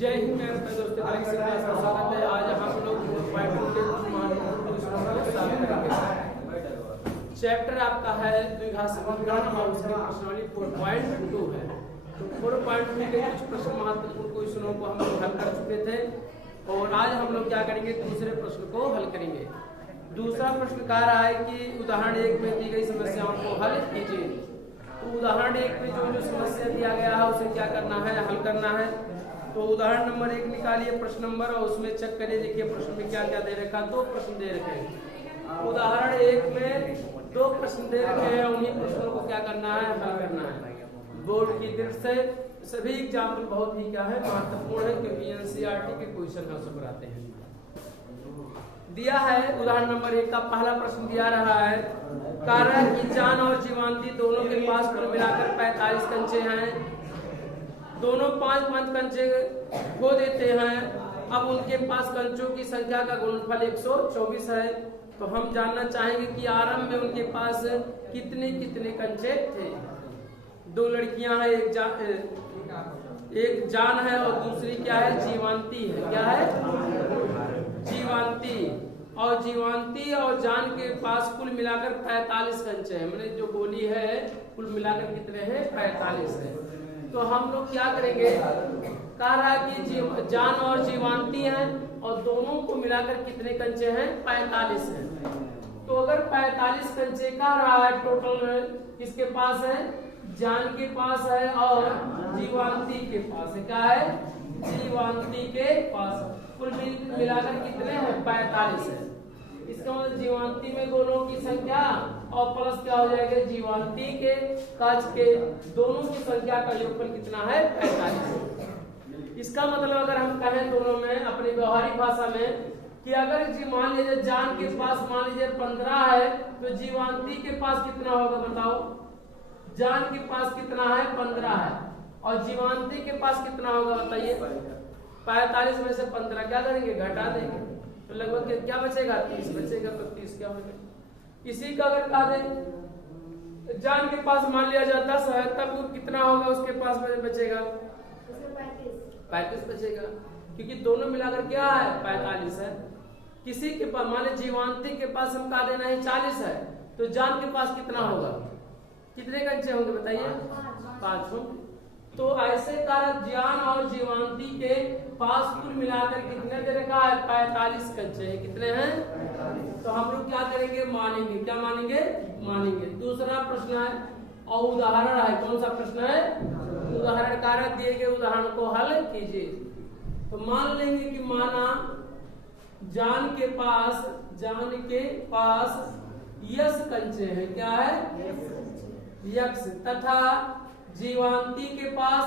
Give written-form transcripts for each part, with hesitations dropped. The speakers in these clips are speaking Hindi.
जय हिंद मेरे दोस्तों, स्वागत है। आज हम लोग चैप्टर आपका है द्विघात समीकरण और उसकी प्रश्नावली 4.2 है। तो 4.2 के कुछ प्रश्न महत्वपूर्ण क्वेश्चनों को हम लोग हल कर चुके थे और आज हम लोग क्या करेंगे, दूसरे प्रश्न को हल करेंगे। दूसरा प्रश्न कह रहा है कि उदाहरण 1 में दी गई समस्याओं को हल कीजिए। तो उदाहरण 1 में जो समस्या दिया गया है उसे क्या करना है, हल करना है। तो उदाहरण नंबर 1 निकालिए प्रश्न नंबर और उसमें चेक करिए, देखिए प्रश्न में क्या क्या दे रखा। 2 प्रश्न दे रखे हैं। उदाहरण 1 में 2 प्रश्न दे रखे हैं, उन्हीं प्रश्नों को क्या करना है, हल करना है। बोर्ड की दृष्टि से सभी एग्जाम्पल बहुत ही क्या है, महत्वपूर्ण है, क्योंकि एनसीईआरटी के क्वेश्चन हमसे कराते हैं। दिया है उदाहरण नंबर 1 का पहला प्रश्न दिया रहा है, कारण की जान और जीवांती दोनों के पास कुल मिलाकर 45 कंचे हैं। दोनों 5-5 कंचे खो देते हैं। अब उनके पास कंचों की संख्या का गुणनफल 124 है। तो हम जानना चाहेंगे कि आरंभ में उनके पास कितने कितने कंचे थे। 2 लड़कियां हैं, एक जान है और दूसरी क्या है, जीवांती है। क्या है, जीवांती। और जीवांती और जान के पास कुल मिलाकर 45 कंचे हैं। मैंने जो बोली है कुल मिलाकर कितने हैं, 45 है। तो हम लोग क्या करेंगे, कह रहा है कि जान और जीवांती हैं और दोनों को मिलाकर कितने कंचे हैं, 45 हैं। तो अगर 45 कंचे कह रहा है टोटल किसके पास है, जान के पास है और जीवांती के पास है। क्या है, जीवांती के पास कुल मिलाकर कितने हैं, 45 है। इसका मतलब जीवांती में गोलों की संख्या और प्लस क्या हो जाएगा, जीवांती के कांच के दोनों की संख्या का योगफल कितना है, 45। इसका मतलब अगर हम कहें दोनों में अपनी व्यवहारिक भाषा में कि अगर मान लीजिए जान के पास मान लीजिए 15 है तो जीवांती के पास कितना होगा, बताओ। जान के पास कितना है, 15 है और जीवांती के पास कितना होगा, बताइए। 45 में से 15 क्या करेंगे, घटा देंगे। तो लगभग क्या बचेगा, 30 बचेगा। तो 30 क्या होगा, इसी का अगर कहा दे जान के पास मान लिया जाए 10 है, तब कितना होगा उसके पास बचेगा, 35 बचेगा, क्योंकि दोनों मिलाकर क्या है, 45 है। किसी के पास मान लीजिए जीवांती के पास हम कहा देना है 40 है, तो जान के पास कितना होगा, कितने कंचे होंगे बताइए, 5 होंगे। तो ऐसे कारण जान और जीवांती के पास कुल मिलाकर कितने दे रखा है, 45 कंचे हैं। कितने हैं, तो हम लोग क्या करेंगे, मानेंगे। क्या मानेंगे, मानेंगे। दूसरा प्रश्न है और उदाहरण है। कौन सा प्रश्न है, उदाहरण कारक दिए गए उदाहरण को हल कीजिए। तो मान लेंगे कि माना जान के पास यस कंचे हैं। क्या है, यक्स। तथा जीवांती के पास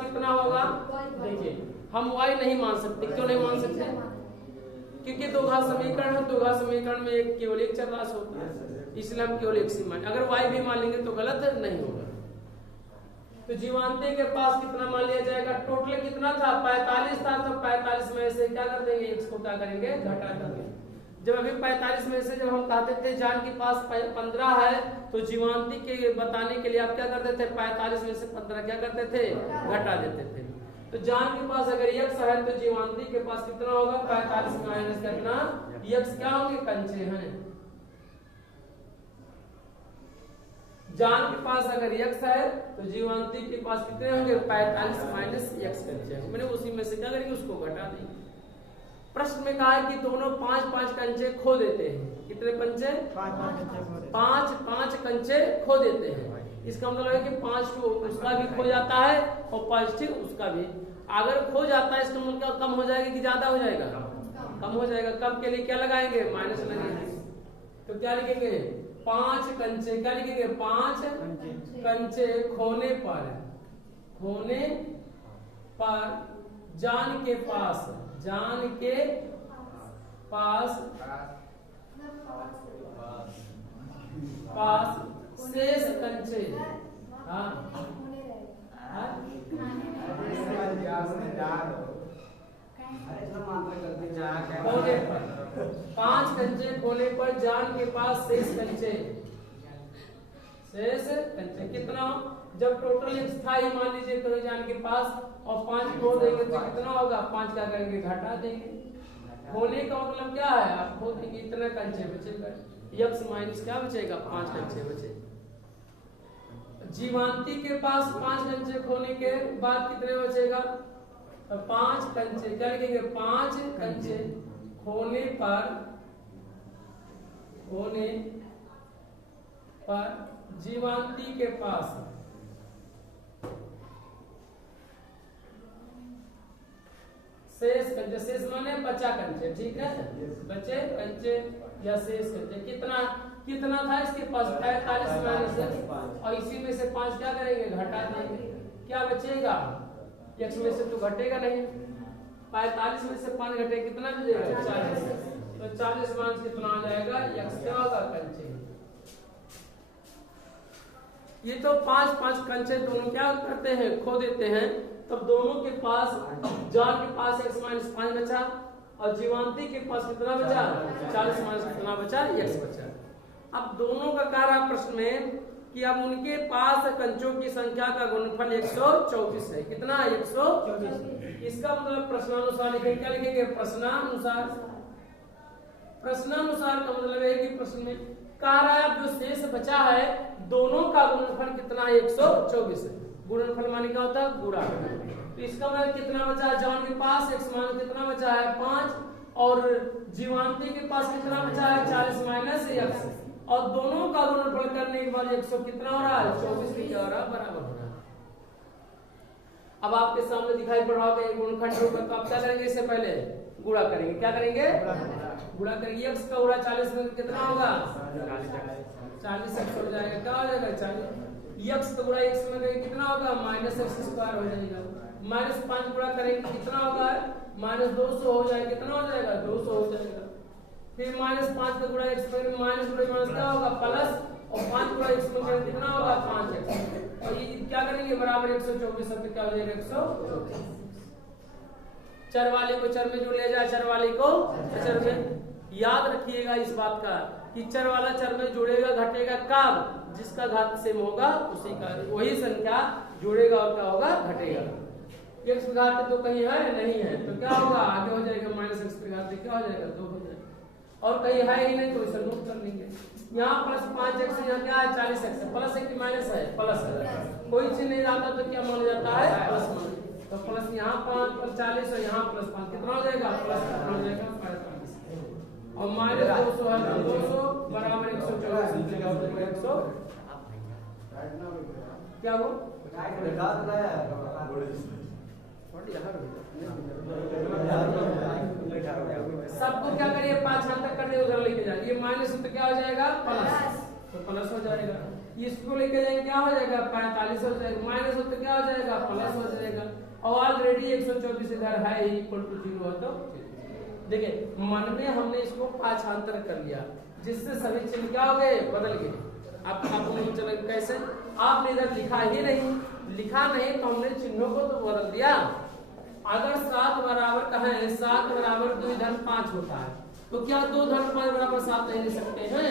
कितना होगा, देखिए हम y नहीं मान सकते। क्यों नहीं मान सकते, क्योंकि द्विघात समीकरण है। द्विघात समीकरण में एक केवल एक चर राशि होता है, इसलिए हम केवल एक ही मान। अगर y भी मान लेंगे तो गलत नहीं होगा। तो जीवांती के पास कितना मान लिया जाएगा, टोटल कितना था, 45 था। तो 45 में से क्या कर देंगे, x को क्या करेंगे, घटा देंगे। जब अभी 45 में से जब हम कहते थे जान के पास 15 है, तो जीवांती के बताने के लिए आप क्या करते थे, 45 में से 15 क्या करते थे, घटा देते थे। तो जान के पास अगर यक्स है तो जीवांती के पास कितना होगा, 45 माइनस करना यक्स क्या होंगे, कंचे हैं। जान के पास अगर यक्स है तो जीवांती के पास कितने होंगे, 45 माइनस यक्स कंचे हैं। मैंने उसी में से क्या करेंगे, उसको घटा देंगे। प्रश्न में कहा है कि दोनों 5-5 कंचे खो देते हैं। कितने कंचे, 5-5 कंचे खो देते हैं। इसका मतलब है कि 5 उसका भी खो जाता है और 5 उसका भी। अगर खो जाता है इसका मतलब कम हो जाएगा कि ज्यादा हो जाएगा, कम हो जाएगा। कम के लिए क्या लगाएंगे, माइनस लगाएंगे। तो क्या लिखेंगे, 5 कंचे, क्या लिखेंगे, 5 कंचे खोने पर जान के पास शेष कंचे, खोने पर 5 कंचे खोने पर जान के पास शेष कंचे शेष कंचे कितना, जब टोटल x था ही मान लीजिए कहीं जान के पास और 5 खो देंगे तो कितना होगा, 5 क्या करेंगे घटा देंगे। खोने का मतलब क्या है, आप खो देंगे इतने कंचे बचेगा, x माइनस क्या बचेगा 5 कंचे बचे। जीवांती के पास 5 कंचे खोने के बाद कितने बचेगा, 5 कंचे, क्या लिखेंगे 5 कंचे खोने पर जीवांती के पास शेष कंचे, शेष माने बचा कंचे, ठीक है, बचे कंचे या शेष कंचे कितना था इसके पास 45 माइनस, और इसी में से 5 क्या करेंगे घटा देंगे, क्या बचेगा, x में से तो घटेगा नहीं, 45 में से 5 घटे कितना बचेगा 40, तो 40 माइनस कितना आ जाएगा x क्या होगा कंचे। ये तो 5 कंचे दोनों क्या करते हैं खो देते हैं, तब दोनों के पास जान के पास x माइनस 5 बचा और जीवांती के पास कितना बचा 40 माइनस कितना बचा x बचा। अब दोनों का कह रहा प्रश्न में कि अब उनके पास कंचों की संख्या का गुणनफल 124 है, कितना 124। इसका मतलब प्रश्नानुसार लिखेंगे, क्या लिखेंगे प्रश्नानुसार। प्रश्नानुसार का मतलब है कि प्रश्न में कह रहा है अब जो शेष बचा है दोनों का गुणनफल कितना है 124 है। गुणनफल माने क्या होता है गुणा, तो इसका मतलब कितना बचा है जॉन के पास x मान कितना बचा है 5 और जीवांती के पास कितना बचा है 40 माइनस x, और दोनों का गुणनफल करने के बाद 100 कितना हो रहा है 24 भी क्या हो रहा है बराबर हो रहा है। अब आपके सामने दिखाई पड़ रहा होगा ये गुणनखंड होगा, तो आप क्या करेंगे, इससे पहले गुणा करेंगे, क्या करेंगे गुणा करेंगे, x का गुणा 40 में कितना होगा 40 x हो जाएगा, क्या हो जाएगा 40, x का गुणा x में करेंगे कितना होगा माइनस x स्क्वायर हो जाएगा, माइनस 5 गुणा करेंगे कितना होगा माइनस 200 हो जाएगा, कितना हो जाएगा 200 हो जाएगा, फिर माइनस 5 का गुणा x में माइनस गुणा माइनस क्या होगा प्लस, और 5 गुणा x में करेंगे कितना होगा 5x, और ये क्या करेंगे बराबर 124 अब क्या हो जाएगा 124। चर वाले को चर में जोड़ ले जाए, चर वाले को चर में, याद रखिएगा इस बात का कि चर वाला चर में जुड़ेगा घटेगा कब, जिसका घात सेम होगा उसी का वही संख्या जुड़ेगा और क्या होगा घटेगा। x की घात तो कहीं है नहीं है तो क्या होगा आगे हो जाएगा माइनस x की घात क्या हो जाएगा 2 हो जाएगा, और कहीं है ही नहीं तो इसे नोट कर लेंगे। यहाँ प्लस 5x यहाँ क्या है 40x प्लस है कि माइनस है प्लस है, कोई चीज नहीं आता तो क्या माना जाता है प्लस मान, तो प्लस यहाँ 5 पर 40 और यहाँ प्लस 5 कितना हो जाएगा प्लस कितना हो जाएगा 45, और माइनस 200 है 200 बराबर 124 क्या वो सबको क्या करिए 5 हाथ तक कर दे उधर लेके जाए, ये माइनस तो क्या हो जाएगा प्लस, तो प्लस हो जाएगा, इसको लेके जाएंगे क्या हो जाएगा 45 हो जाएगा, माइनस हो तो क्या हो जाएगा प्लस हो जाएगा, और ऑलरेडी 124 इधर है इक्वल टू 0 है, तो देखिए मन में हमने इसको पांचांतर कर लिया जिससे सभी चिन्ह क्या हो गए बदल गए। अब आपको चले कैसे, आपने इधर लिखा ही नहीं, लिखा नहीं तो हमने चिन्हों को तो बदल दिया। अगर 7 बराबर कहें 7 बराबर 2 धन 5 होता है तो क्या 2 धन 5 बराबर 7 नहीं लिख सकते हैं,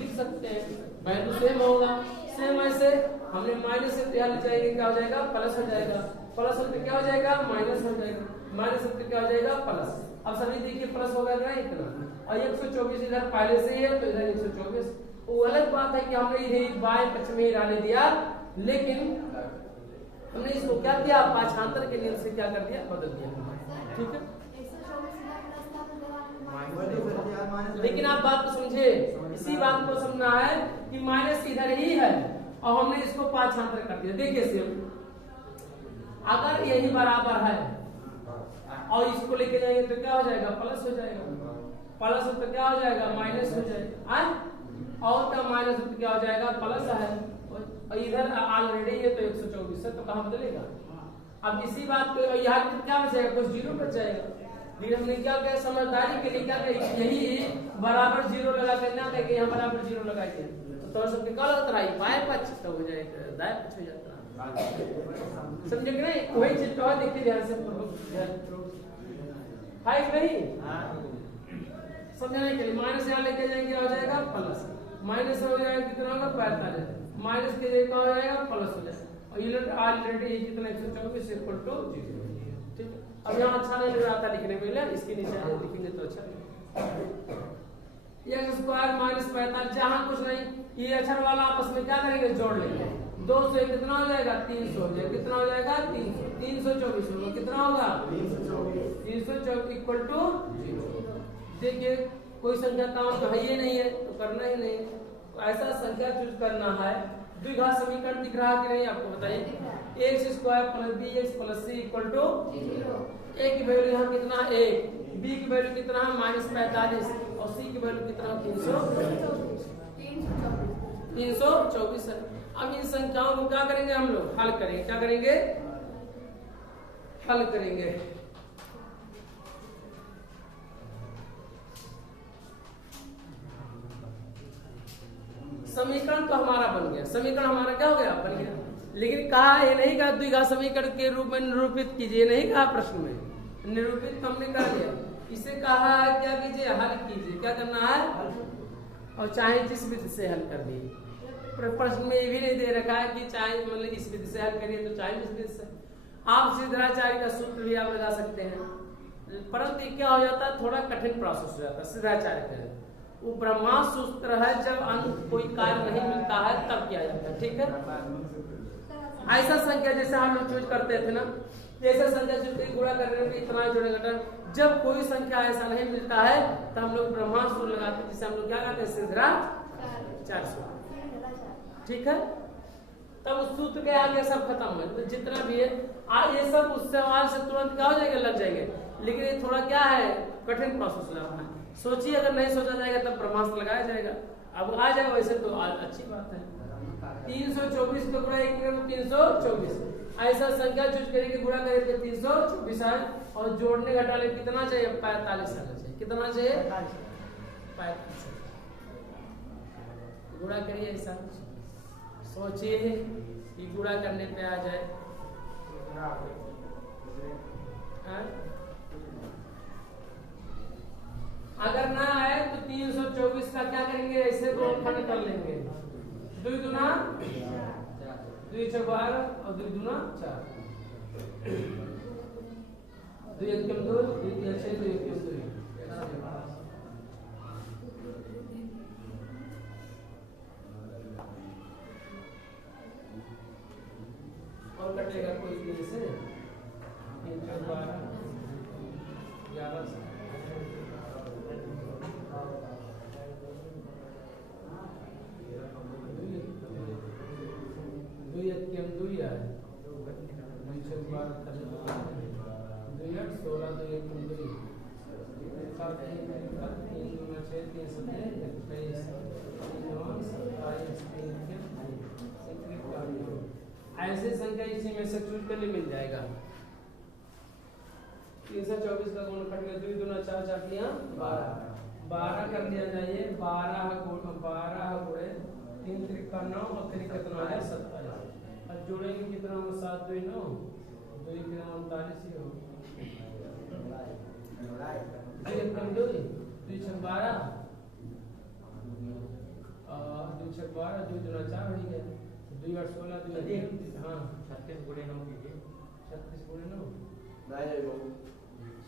लिख सकते हैं, वैल्यू सेम होगा। सेम ऐसे हमने माइनस से यहाँ ले जाएंगे क्या हो जाएगा प्लस हो जाएगा, प्लस होते क्या हो जाएगा माइनस हो जाएगा, माइनस होते क्या हो जाएगा प्लस। अब सभी देखिए प्लस होगा ना इतना, और 124 इधर पहले से ही है तो इधर 124, वो अलग बात है कि हमने इधर बाएं पक्ष में ही रहने दिया, लेकिन हमने इसको क्या किया पांचांतर के नियम से क्या कर दिया बदल दिया, ठीक है। लेकिन आप बात को समझे, इसी बात को समझना है कि माइनस इधर ही है और हमने इसको पांचांतर कर दिया। देखिए सिर्फ अगर यही बराबर है और इसको लेके जाएंगे तो क्या हो जाएगा प्लस हो जाएगा, प्लस हो तो क्या हो जाएगा माइनस हो जाएगा, और क्या माइनस हो तो क्या हो जाएगा प्लस है, और इधर ऑलरेडी है तो 124 है तो कहाँ बदलेगा। अब इसी बात को यहाँ क्या बचेगा कुछ 0 बच जाएगा, लेकिन हमने क्या किया समझदारी के लिए क्या किया यही बराबर 0 लगा कर ना करके यहाँ बराबर 0 लगा के तो सबके क्या लगता है बाएं पक्ष तो हो जाएगा दाएं पक्ष हो जाता है, समझे कि नहीं। वही चीज तो देखिए ध्यान से है नहीं समझने के लिए, माइनस यहाँ लेके जाएंगे हो जाएगा प्लस, माइनस हो जाएगा कितना होगा 45, माइनस के जगह क्या हो जाएगा प्लस हो जाएगा और यूनिट ऑलरेडी ये कितना 124 इक्वल टू 0। ठीक है, अब यहाँ अच्छा नहीं लग रहा था लिखने में, इसके नीचे लिखेंगे तो अच्छा लगेगा। एक्स स्क्वायर माइनस 45, जहाँ कुछ नहीं ये अक्षर वाला आपस में क्या करेंगे जोड़ लेंगे, 2 से कितना हो जाएगा 300 हो जाएगा, कितना हो जाएगा 300, 324 होगा, कितना होगा 324 इक्वल टू 0। देखिए कोई संख्या काम तो है ही नहीं है तो करना ही नहीं, तो ऐसा संख्या चूज करना है। द्विघात समीकरण दिख रहा कि नहीं आपको बताइए, X square plus B X plus C equal to 0। A की वैल्यू यहाँ कितना 1, बी की वैल्यू कितना है -45 और सी की वैल्यू कितना 324 है। अब इन संख्याओं को क्या करेंगे हम लोग, हल करेंगे। क्या करेंगे, हल करेंगे। समीकरण तो हमारा बन गया, समीकरण हमारा क्या हो गया बन गया, लेकिन कहा ये नहीं कहा द्विघात समीकरण के रूप में निरूपित कीजिए, नहीं कहा प्रश्न में, निरूपित हमने कर दिया। इसे कहा है क्या कीजिए, हल कीजिए। क्या करना है, और चाहे जिस विधि से हल कर दिए। प्रश्न में ये भी नहीं दे रखा है कि चाहे मतलब इस विधि से हल करिए तो चाहे जिस विधि से। आप सिद्धाचार्य का सूत्र भी आप लगा सकते हैं, परंतु क्या हो जाता है थोड़ा कठिन प्रोसेस हो जाता है। सिद्धाचार्य का वो ब्रह्मास्त्र सूत्र है, जब अंत कोई कार्य नहीं मिलता है तब किया जाता है। ठीक है, ऐसा संख्या जैसे हम लोग चूज करते थे ना, जैसे संख्या चूज करके गुणा करने में इतना जोड़ेगा, जब कोई संख्या ऐसा नहीं मिलता है तो हम लोग ब्रह्मास्त्र सूत्र लगाते हैं, जिसे हम लोग क्या कहते हैं सिद्धाचार्य सूत्र। ठीक है, तब उस सूत्र के आगे सब खत्म है, तो जितना भी है ये सब उस सवाल से तुरंत क्या हो जाएगा, लग जाएंगे। लेकिन ये थोड़ा क्या है कठिन प्रोसेस लगाना है। सोचिए अगर नहीं सोचा जाएगा तब ब्रह्मास्त्र लगाया जाएगा, अब आ जाए वैसे तो अच्छी बात है। 324 को गुणा 1 करेंगे 324, ऐसा संख्या चूज करेंगे गुणा करेंगे 324 है, और जोड़ने घटाने कितना चाहिए 45 आना चाहिए। कितना चाहिए 45। गुणा करिए, ऐसा सोचिए कि गुणा करने पे आ जाए। अगर ना आए तो 324 का क्या करेंगे, ऐसे को खंड कर लेंगे, 2 दूना 2 6 12 और 2 दूना 4, 2 1 कम 2 2 6 2 1 कम 2। और कटेगा कोई दिन से 3 4 12 11 ऐसे संख्या इसी में से चूज करने मिल जाएगा। 324 का गुण कट गया, 2 दूना 4 4 लिया 12 कर लिया जाइए, 12 गुणे 3 त्रिका 9 और 3 कितना है 27। अब जोड़ेंगे कितना होगा 7 2 9 2 कितना 39 ही होगा, 2 2 6 12 और 2 6 12 2 दूना 4 हो गया, 2 8 16 2 हाँ 36 गुणे 9 कीजिए, 36 गुणे 9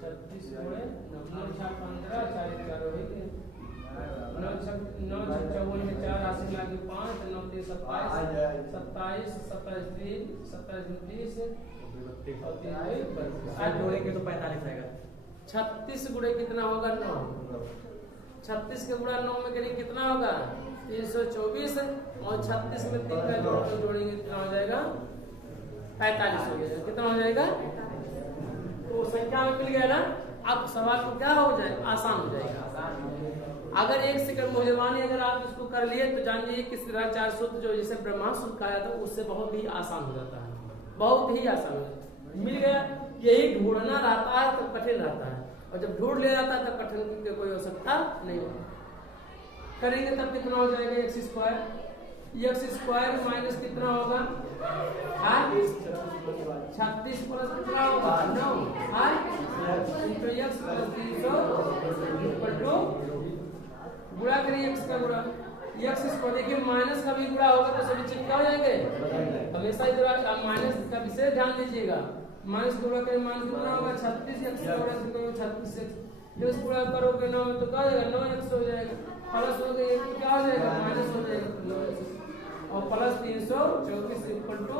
36 गुणे 9 6 15 4 4 हो गए, 9 6 54 में 4 80 लागे 5 9 3 27 27 27 3 27 30 और 3 8 जोड़ेंगे तो 45 आएगा। 36 गुणे कितना होगा 9, 36 के गुणा 9 में करेंगे कितना होगा 324 और 36 में 3 का जोड़ेंगे कितना हो जाएगा 45 हो जाएगा। कितना हो जाएगा, तो संख्या में मिल गया ना। अब सवाल को क्या हो जाए आसान हो जाएगा। अगर 1 सेकंड मुझे अगर आप इसको कर लिए तो जान लीजिए कि सिद्धाचार्य सूत्र जो जिसे ब्रह्मास्त्र सूत्र कहा जाता है उससे बहुत ही आसान हो जाता है, बहुत ही आसान हो जाता है। मिल गया, यही ढूंढना रहता है तो कठिन रहता है, और जब ढूंढ ले जाता है तब कठिन की कोई आवश्यकता नहीं होती। करेंगे तब कितना हो जाएगा एक्स स्क्वायर माइनस कितना होगा 36 प्लस कितना होगा 9 into X plus 300 equal to गुणा करिए एक्स का गुणा एक्स स्क्वायर, देखिए माइनस का भी गुणा होगा तो सभी चिन्ह क्या हो जाएंगे, हमेशा इधर माइनस का विशेष ध्यान दीजिएगा। माइनस गुणा करें, माइनस कितना होगा 36 एक्स स्क्वायर, 36 एक्स गुणा करोगे 9 तो क्या हो जाएगा 9 एक्स हो जाएगा, प्लस हो गया तो क्या हो जाएगा माइनस हो जाएगा, और प्लस 324 इक्वल टू।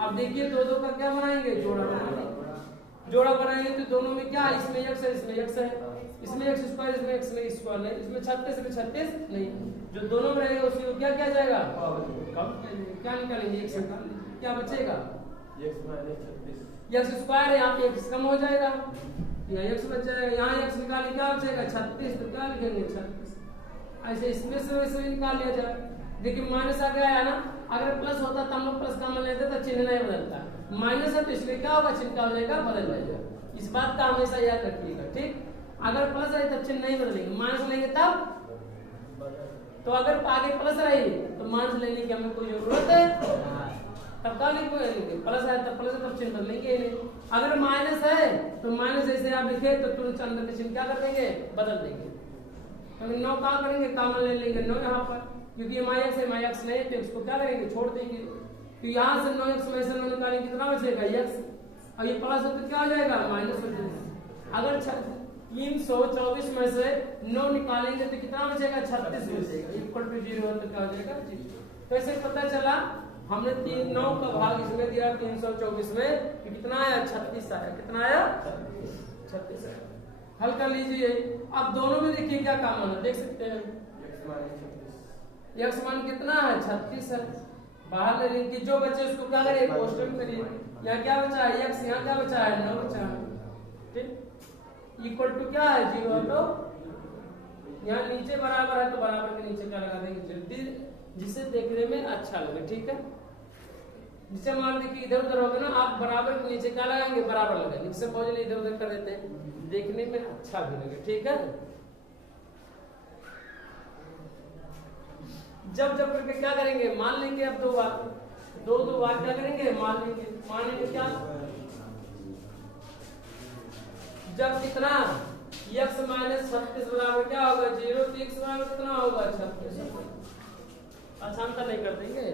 अब देखिए दो दो का क्या बनाएंगे, जोड़ा बनाएंगे। जोड़ा बनाएंगे तो दोनों में क्या, इसमें x है इसमें x है, इसमें x स्क्वायर इसमें x में स्क्वायर नहीं, इसमें 36 में 36 नहीं, जो दोनों में रहेगा उसी को क्या किया जाएगा, कम क्या निकालेंगे, x निकाल लीजिए, क्या बचेगा x स्क्वायर है, यहाँ पे x कम हो जाएगा, यहाँ x बच जाएगा, यहाँ x निकाले क्या बचेगा 36, तो क्या लिखेंगे 36। ऐसे इसमें से वैसे निकाल लिया जाए। देखिए माइनस आ गया है ना, अगर प्लस होता तो हम लोग प्लस कॉमन लेते तो चिन्ह नहीं बदलता, माइनस है तो इसलिए क्या होगा चिन्ह क्या हो जाएगा, बदल जाएगा। इस बात का हमेशा याद रखिएगा, ठीक। अगर प्लस रहे तब चिन्ह नहीं बदलेंगे, माइनस लेंगे तब, तो अगर आगे प्लस रही तो माइनस लेने की हमें कोई जरूरत है, तब क्या लिखेंगे, प्लस है तब प्लस है तब चिन्ह बदलेंगे नहीं। अगर माइनस है तो माइनस जैसे आप लिखे तो तुरंत अंदर के चिन्ह क्या कर देंगे, बदल देंगे। तो 9 कहाँ करेंगे, कॉमन ले लेंगे 9 यहाँ पर, क्योंकि ये माइनस है, माइनस नहीं तो इसको क्या करेंगे, छोड़ देंगे। तो यहाँ से 9x में से 9 निकालेंगे कितना बचेगा x, और ये प्लस हो तो क्या हो जाएगा माइनस हो जाएगा। अगर 324 में से 9 निकालेंगे तो कितना बचेगा 36 बचेगा, इक्वल टू 0 तो क्या हो जाएगा 0। तो ऐसे पता चला हमने 9 का भाग इसमें दिया 324 में, कितना आया 36 आया, कितना आया 36 आया। हल कर लीजिए। अब दोनों में देखिए क्या कॉमन है, देख सकते हैं x मान कितना है 36 है, बाहर ले लेंगे, जो बचे उसको क्या करिए कोष्टक करिए। यहाँ क्या बचा है x, यहाँ क्या बचा है 9 बचा है, ठीक। इक्वल टू क्या है 0, तो यहाँ नीचे बराबर है तो बराबर के नीचे क्या लगा देंगे जल्दी, जिससे देखने में अच्छा लगे, ठीक है। जिसे मान लीजिए इधर उधर होगा ना, आप बराबर के नीचे क्या लगाएंगे, बराबर लगाएंगे, जिससे पहुंच इधर उधर कर देते हैं, देखने में अच्छा भी लगे, ठीक है। जब जब करके क्या करेंगे, मान लेंगे। अब दो बार क्या करेंगे, मान लेंगे। मानेंगे क्या, जब कितना x माइनस 36 बराबर क्या होगा 0, तो x बराबर कितना होगा 36। आसान तो नहीं कर देंगे,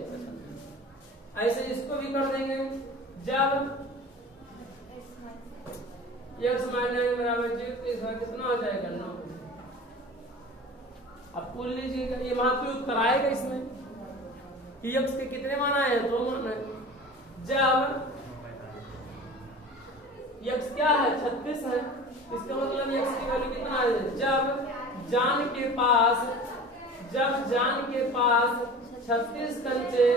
ऐसे इसको भी कर देंगे। जब x माइनस बराबर 0 तो इसका कितना हो जाएगा 9। अब बोल लीजिएगा ये महाप्रयोग कराएगा इसमें कि x के कितने मान आए हैं, 2 मान है। जब x क्या है 36 है, इसका मतलब x की वैल्यू कितना है, जब जान के पास 36 कंचे,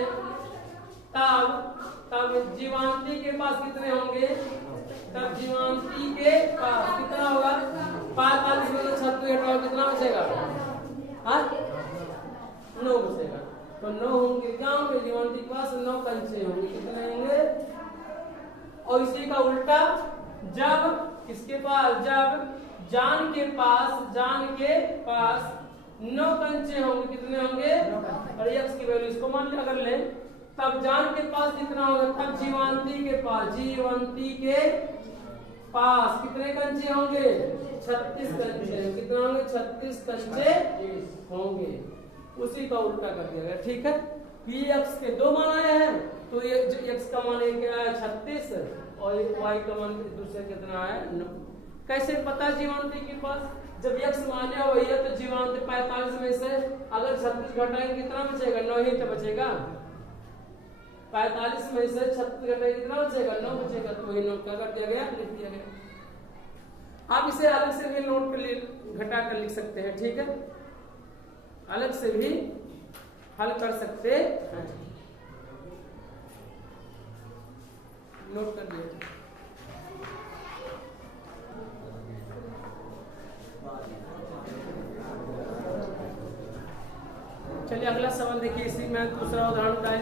तब जीवांती के पास कितने होंगे, तब जीवांती के पास कितना होगा 45 में 36 हटाओ कितना बचेगा, 9 बचेगा। तो 9 होंगे, क्या होंगे जीवांती के पास 9 कंचे होंगे, कितने होंगे। और इसी का उल्टा, जब किसके पास, जब जान के पास 9 कंचे होंगे, कितने होंगे, और x की वैल्यू इसको मान अगर ले, तब जान के पास कितना होगा, तब जीवांती के पास कितने कंचे होंगे 36 कंचे, कितना होंगे 36 कंचे होंगे। उसी का उल्टा कर दिया गया, ठीक है। px के 2 मान आए हैं, तो ये x का मान क्या है 36 और y का मान दूसरे कितना है 9। कैसे पता जीवांती के पास, जब x माने हुई है तो जीवांत 45 में से अगर 36 घटाएंगे कितना बचेगा, 9 ही तो बचेगा। 45 में से 36 घटाएंगे कितना बचेगा, 9 बचेगा, तो वही नोट कर दिया गया, लिख दिया गया। आप इसे अलग से भी नोट कर घटा कर लिख सकते हैं, ठीक है, अलग से भी हल कर सकते हैं, नोट कर लिया। चलिए अगला सवाल देखिए, इसी में दूसरा उदाहरण बताए।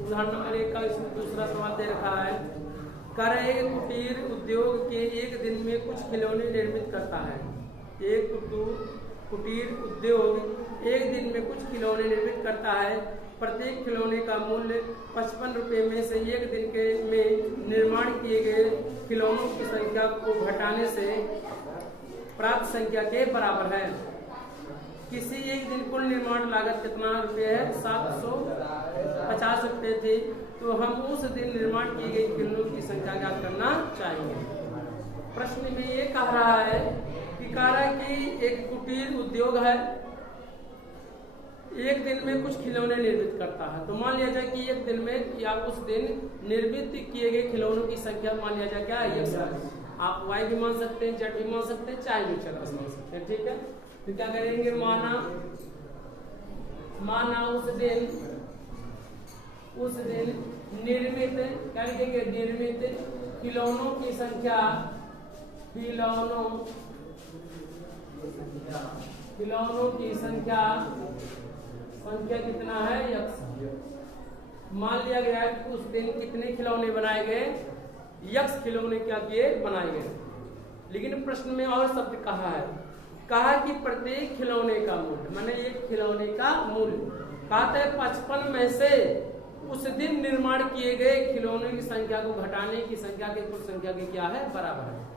उदाहरण नंबर 1 का इसमें दूसरा सवाल दे रखा है। कर एक कुटीर उद्योग के एक दिन में कुछ खिलौने निर्मित करता है। एक कुटीर उद्योग एक दिन में कुछ खिलौने निर्मित करता है। प्रत्येक खिलौने का मूल्य 55 रुपये में से एक दिन के में निर्माण किए गए खिलौनों की संख्या को घटाने से प्राप्त संख्या के बराबर है। किसी एक दिन कुल निर्माण लागत कितना रुपये है? 750 रुपये थी। तो हम उस दिन निर्माण की गई खिलौनों की संख्या ज्ञात करना चाहेंगे। प्रश्न में ये कह रहा है कि एक कुटीर उद्योग है, एक दिन में कुछ खिलौने निर्मित करता है। तो मान लिया जाए कि एक दिन में या उस दिन निर्मित किए गए खिलौनों की संख्या मान लिया जाए क्या है? आप y भी मान सकते हैं, z भी मान सकते हैं, चाहे भी चला मान सकते हैं। ठीक है, तो क्या करेंगे? माना उस दिन निर्मित, क्या लिखेंगे? निर्मित खिलौनों की संख्या, खिलौनों की संख्या कितना है? x। मान लिया गया कि उस दिन कितने खिलौने बनाए गए? x खिलौने क्या किए? बनाए गए। लेकिन प्रश्न में और शब्द कहा कि प्रत्येक खिलौने का मूल्य, माने एक खिलौने का मूल्य कहता है 55 में से उस दिन निर्माण किए गए खिलौने की संख्या को घटाने की संख्या के कुल संख्या के क्या है? बराबर है।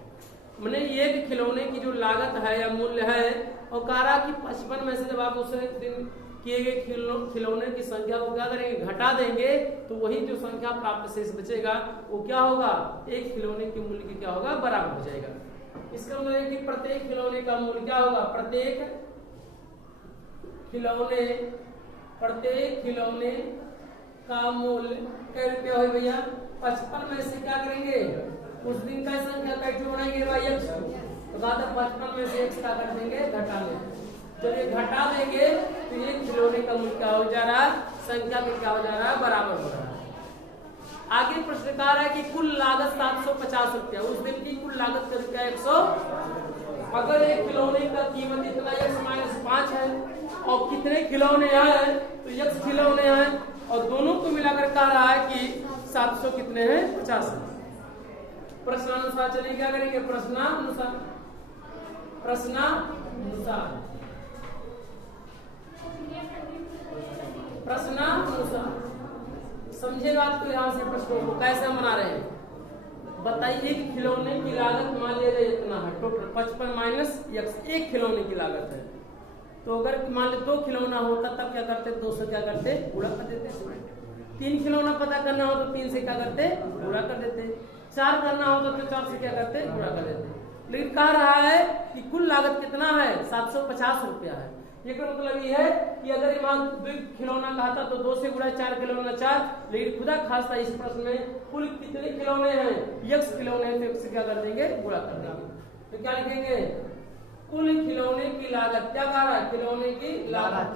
मैंने एक खिलौने की जो लागत है या मूल्य है, और कह रहा कि 55 में से जब आप उस दिन किए गए खिलौने की संख्या को क्या करेंगे? घटा देंगे, तो वही जो संख्या प्राप्त शेष बचेगा वो क्या होगा? एक खिलौने के मूल्य की क्या होगा? बराबर हो जाएगा। इसका मतलब है कि प्रत्येक खिलौने का मूल्य क्या होगा? प्रत्येक खिलौने का मूल्य क्या रुपया हो भैया? 55 में से क्या करेंगे? उस दिन का संख्या कैसे बनाएंगे भाई? x। तो कहा था 55 में से x क्या कर देंगे? घटा लेंगे। जब ये घटा देंगे तो ये खिलौने का मूल्य क्या हो जा रहा है? संख्या में क्या हो जा रहा है? बराबर हो रहा है। आगे प्रश्न कह रहा है कि कुल लागत 750 रुपया, उस दिन की कुल लागत का रुपया 100। अगर एक खिलौने का कीमत इतना x-5 है और कितने खिलौने हैं? तो x खिलौने हैं, और दोनों को मिलाकर कह रहा है कि 700 कितने हैं? 50 है। प्रश्नानुसार चलिए क्या करेंगे? प्रश्नानुसार समझे बात को। यहाँ से प्रश्नों को कैसे बना रहे हैं बताइए। कि खिलौने की लागत मान लिया जाए इतना है, टोटल 55 माइनस x, एक खिलौने की लागत है। तो अगर मान लो 2 खिलौना होता तब क्या करते? 2 से क्या करते? गुणा कर देते। 3 खिलौना पता करना हो तो 3 से क्या करते? गुणा कर देते। 4 करना होता तो 4 से क्या करते? गुणा कर देते। लेकिन कह रहा है कि कुल लागत कितना है? 750 रुपया है। ये का मतलब ये है कि अगर वहां 2 खिलौना कहा था तो 2 से गुणा 4 खिलौना 4, लेकिन खुदा खास था इस प्रश्न में कुल कितने खिलौने हैं? x खिलौने हैं, तो x से क्या कर देंगे? गुणा कर देंगे। तो क्या लिखेंगे? कुल खिलौने की लागत। क्या कह रहा है? खिलौने की लागत।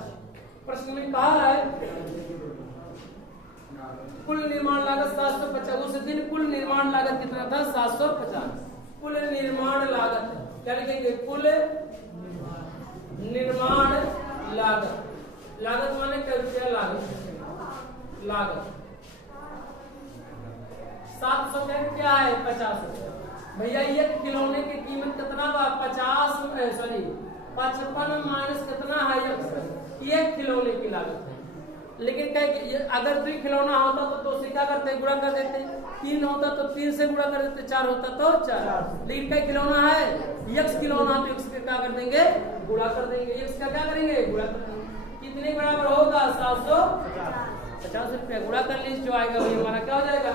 प्रश्न में कहा है कुल निर्माण लागत 750। उस दिन कुल निर्माण लागत कितना था? 750। कुल निर्माण लागत क्या लिखेंगे? कुल निर्माण लागत माने क्या रुपया? लागत 700 क्या है? 50 रुपया। भैया एक खिलौने की कीमत कितना बा? 55 माइनस कितना है? एक खिलौने की लागत है। लेकिन क्या अगर 2 खिलौना होता तो 2 से क्या करते? गुणा कर देते। 3 होता तो 3 से गुणा कर देते। 4 होता तो 4। लेकिन क्या खिलौना है? x खिलौना, तो x के क्या कर देंगे? गुणा कर देंगे। x का क्या करेंगे? गुणा कर देंगे। कितने बराबर होगा? 750 रुपया। गुणा कर लीजिए, जो आएगा वही हमारा क्या हो जाएगा?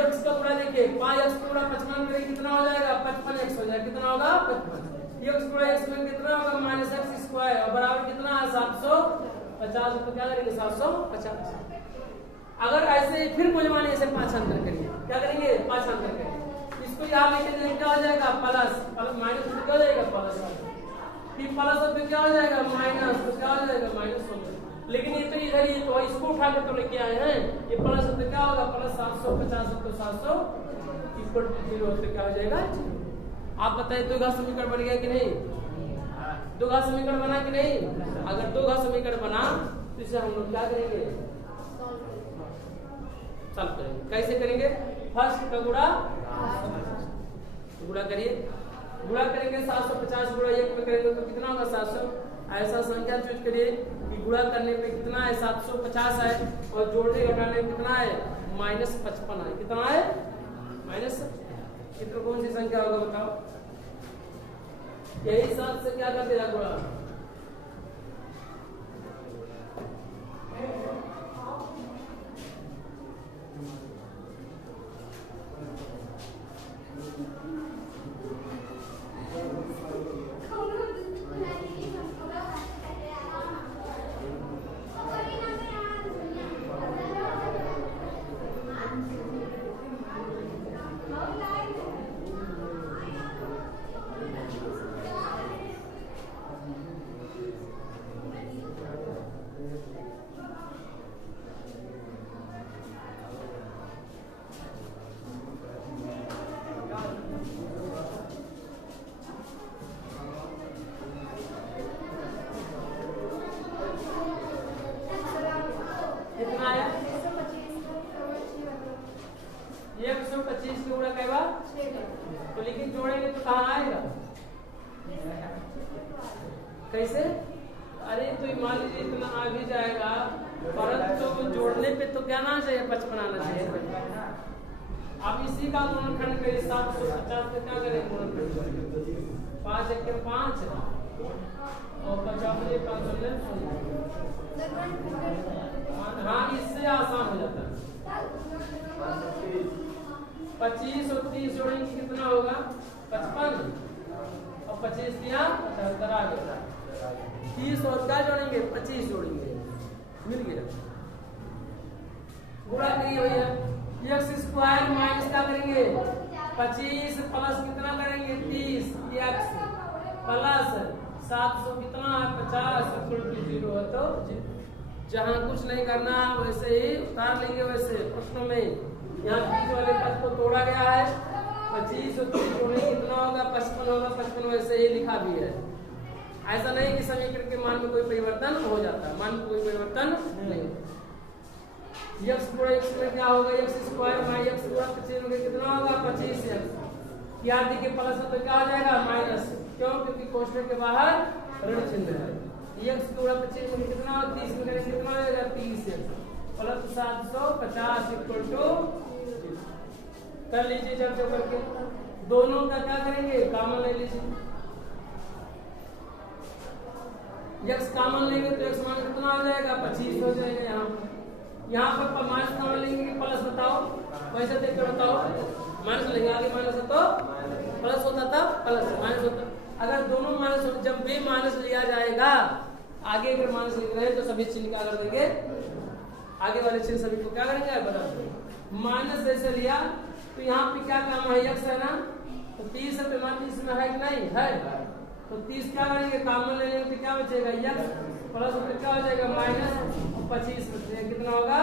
x का गुणा देखिए, 5x का गुणा 55 करेंगे कितना हो जाएगा? 55x हो जाएगा। कितना होगा? 55। x गुणा x में कितना होगा? -x स्क्वायर, और बराबर कितना है? 750। तो क्या करेंगे? 750। अगर ऐसे फिर मुझे ऐसे 5 अंतर करिए, क्या करेंगे? 5 अंतर करेंगे। इसको यहाँ लेके जाएंगे, क्या हो जाएगा? प्लस माइनस तो क्या हो जाएगा? प्लस। फिर प्लस तो क्या हो जाएगा? माइनस। तो क्या हो जाएगा? माइनस हो जाएगा। लेकिन ये तो इधर ही तो इसको उठा के तो लेके आए हैं। ये प्लस तो क्या होगा? प्लस 750 तो 700 इक्वल टू 0 तो क्या हो जाएगा? आप बताइए, 2 घात समीकरण बन गया कि नहीं? 2 घात समीकरण बना कि नहीं? अगर 2 घात समीकरण बना तो इसे हम लोग क्या करेंगे? सॉल्व करेंगे। कैसे करेंगे? फर्स्ट का गुणा करिए। गुणा करेंगे 750 गुणा 1 में करेंगे तो कितना होगा? 700। ऐसा संख्या चूज करिए कि गुणा करने पे कितना है? 750 है, और जोड़ने घटाने में कितना है? -55 है। कितना है? माइनस। चित्र कौन सी संख्या होगा बताओ? यही 7 से क्या कर दिया गुणा, कितना आया 125 के गुणा कई बार, तो लेकिन जोड़ेंगे तो कहाँ आएगा, कैसे, अरे तो मान लीजिए इतना आ भी जाएगा, परंतु तो जोड़ने पे तो क्या आना चाहिए, 55 आना चाहिए। अब इसी का गुणनखंड करें 750 का क्या करें गुणनखंड, 5 1 के 5 और 50 हाँ इससे आसान हो जाता है। 25 और 30 जोड़ेंगे कितना होगा 55 और 25 दिया 75 आ गया। 30 और क्या जोड़ेंगे 25 जोड़ेंगे, मिल गया। गुणा करिए भैया, एक्स स्क्वायर माइनस क्या करेंगे 25 प्लस कितना करेंगे 30 एक्स प्लस 700 कितना है 50 इक्वल टू 0 है। तो जहाँ कुछ नहीं करना है वैसे ही उतार लेंगे। वैसे प्रश्नों में यहाँ 30 वाले पद को तोड़ा गया है, 25 और 30 जोड़ने कितना होगा 55 होगा, 55 वैसे ही लिखा भी है। ऐसा नहीं कि समीकरण के मान में कोई परिवर्तन हो जाता है, मान में कोई परिवर्तन नहीं। एक्स गुणा एक्स में क्या होगा एक्स स्क्वायर माइनस एक्स गुणा 25 में कितना होगा 25 एक्स, याद देखिए प्लस है तो क्या हो जाएगा माइनस, क्यों क्योंकि कोष्ठक के बाहर ऋण चिन्ह है। एक्स गुणा 25 में कितना 30 में करेंगे कितना हो जाएगा 30 एक्स प्लस 750 इक्वल टू कर लीजिए। जब जब करके दोनों का क्या करेंगे कॉमन ले लीजिए, एक्स कॉमन लेंगे तो एक्स मान कितना हो जाएगा 25 हो जाएगा। यहाँ पर माइनस कॉमन लेंगे कि प्लस, बताओ वैसे देख कर बताओ, माइनस लेंगे आगे माइनस है तो प्लस होता था प्लस माइनस होता। अगर दोनों माइनस हो, जब भी माइनस लिया जाएगा आगे अगर माइनस लिख रहे हैं तो सभी चिन्ह क्या कर देंगे, आगे वाले चिन्ह सभी को क्या करेंगे बदल देंगे। माइनस जैसे लिया तो यहाँ पे क्या काम है एक्स है ना, तो 30 है तो 30 में है कि नहीं है, तो 30 क्या करेंगे कॉमन ले लेंगे तो क्या बचेगा एक्स प्लस फिर क्या हो जाएगा माइनस 25 बचेगा कितना होगा।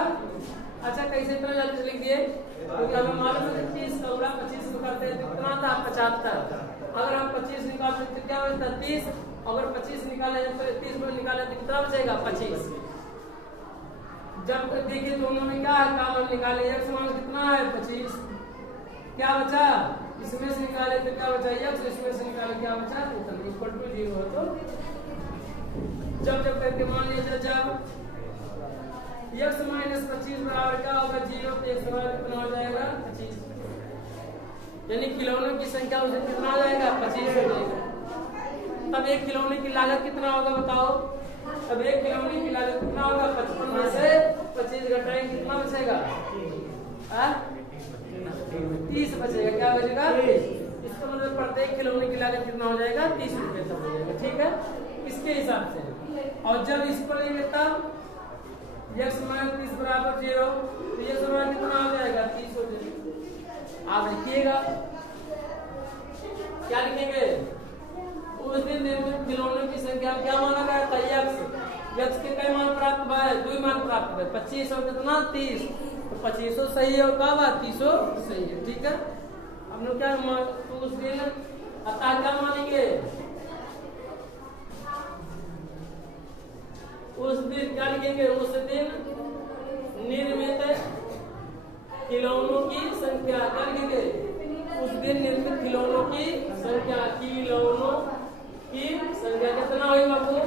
अच्छा कैसे इतना जल्दी लिख दिए क्योंकि हमें मालूम है 30 का गुणा 25 में करते हैं तो कितना था 75। अगर हम 25 निकालते तो क्या बचता 30, अगर 25 निकाले तो 30 में निकाले तो कितना बचेगा 25। जब देखिए दोनों में क्या है कॉमन निकाले, एक्स मान कितना है 25, क्या बचा इसमें से निकाले तो क्या बचा एक्स, इसमें से निकाले क्या बचा तो इक्वल टू 0 है। तो जब जब करके मान लीजिए जब x माइनस 25 बराबर क्या होगा 0 तो x बराबर कितना हो जाएगा 25, यानी खिलौनों की संख्या उसे कितना आ जाएगा 25 हो जाएगा। तब एक खिलौने की लागत कितना होगा बताओ, अब एक खिलौने की लागत कितना होगा 55 में से 25 घटाएंगे कितना बचेगा 30 बचेगा, क्या बचेगा 30। इसका मतलब प्रत्येक खिलौने की लागत कितना हो जाएगा 30 रुपए तक हो जाएगा, ठीक है इसके हिसाब से। और जब इसको लेंगे तब x माइनस 30 बराबर 0 तो ये समान कितना हो जाएगा 30 हो जाएगा। आप लिखिएगा क्या लिखेंगे, उस दिन निर्मित खिलौनों की संख्या क्या माना गया था x के कई मान प्राप्त हुआ है 2 मान प्राप्त हुए 25 और कितना 30, तो 25 सही है और क्या बात 30 सही है, ठीक है। हम लोग क्या तो उस दिन अतः क्या मानेंगे, उस दिन क्या लिखेंगे, उस दिन निर्मित खिलौनों की संख्या क्या लिखेंगे, उस दिन निर्मित खिलौनों की संख्या, खिलौनों की संख्या कितना होगी बाबू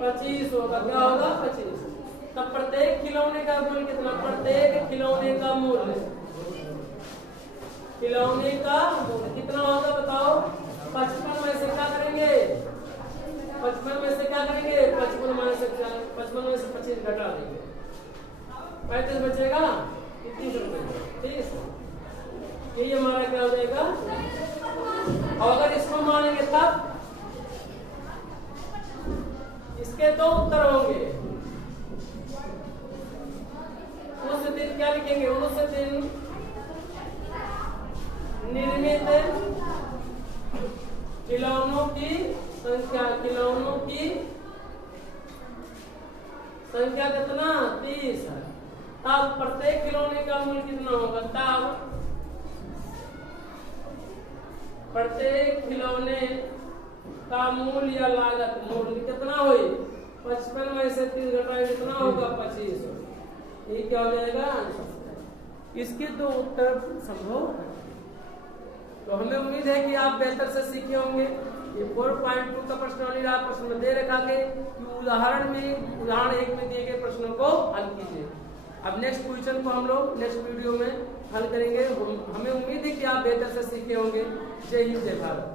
25 होगा, क्या होगा 25। तब प्रत्येक खिलौने का मूल्य कितना, प्रत्येक खिलौने का मूल्य, खिलौने का मूल्य कितना होगा बताओ 55 में से क्या करेंगे 55 में से 25 घटा देंगे, 35 बचेगा 30 रुपए। ठीक है सर, यही हमारा क्या हो जाएगा। और अगर इसको मानेंगे तब इसके दो उत्तर होंगे। उस दिन क्या लिखेंगे, उस दिन निर्मित खिलौनों की संख्या, खिलौनों की संख्या कितना 30 है। तब प्रत्येक खिलौने का मूल्य कितना होगा, तब प्रत्येक खिलौने का मूल्य या लागत मूल्य कितना हुई 55 में से 30 घटाए कितना होगा 25। ये क्या हो जाएगा आंसर। इसके दो उत्तर संभव है। तो हमें उम्मीद है कि आप बेहतर से सीखे होंगे। ये 4.2 का प्रश्न आप प्रश्न में दे रखा के कि उदाहरण 1 में दिए गए प्रश्नों को हल कीजिए। अब नेक्स्ट क्वेश्चन को हम लोग नेक्स्ट वीडियो में हल करेंगे। हमें उम्मीद है कि आप बेहतर से सीखे होंगे। जय हिंद, जय भारत।